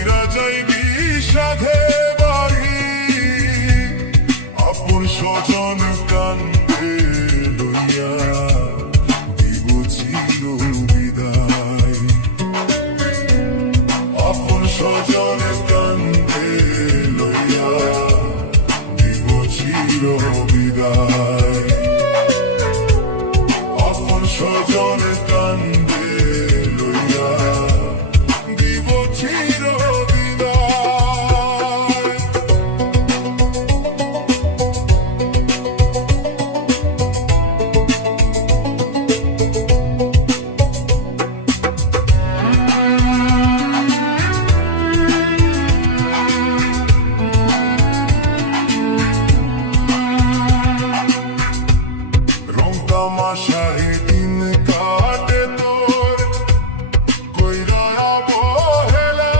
কইরা যাইবি সাধে বাড়ি, আপন স্বজন কান্দে লইয়া দিব চির বিদায়। আপন স্বজন কান্দে লইয়া দিব চির বিদায়। আপন স্বজন কান্দে লইয়া দিব চির বিদায়। রং তামাশায় দিন কাটে তোর কইরা অবহেলা,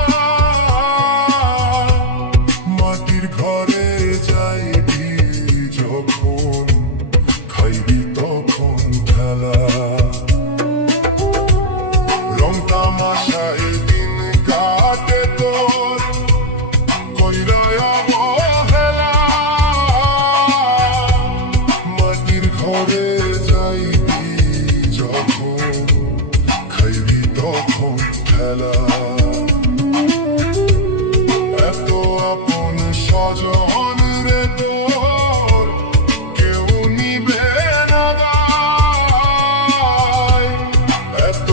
মাটির ঘরে যাইবি যখন খাইবি তখন ঠেলা। রং তামাশায় দিন কাটে তোর কইরা অবহেলা, মাটির ঘরে যাইবি যখন খাইবি তখন ঠেলা। এত আপন স্বজন রে তোর কেউ নিবে না দায়, এত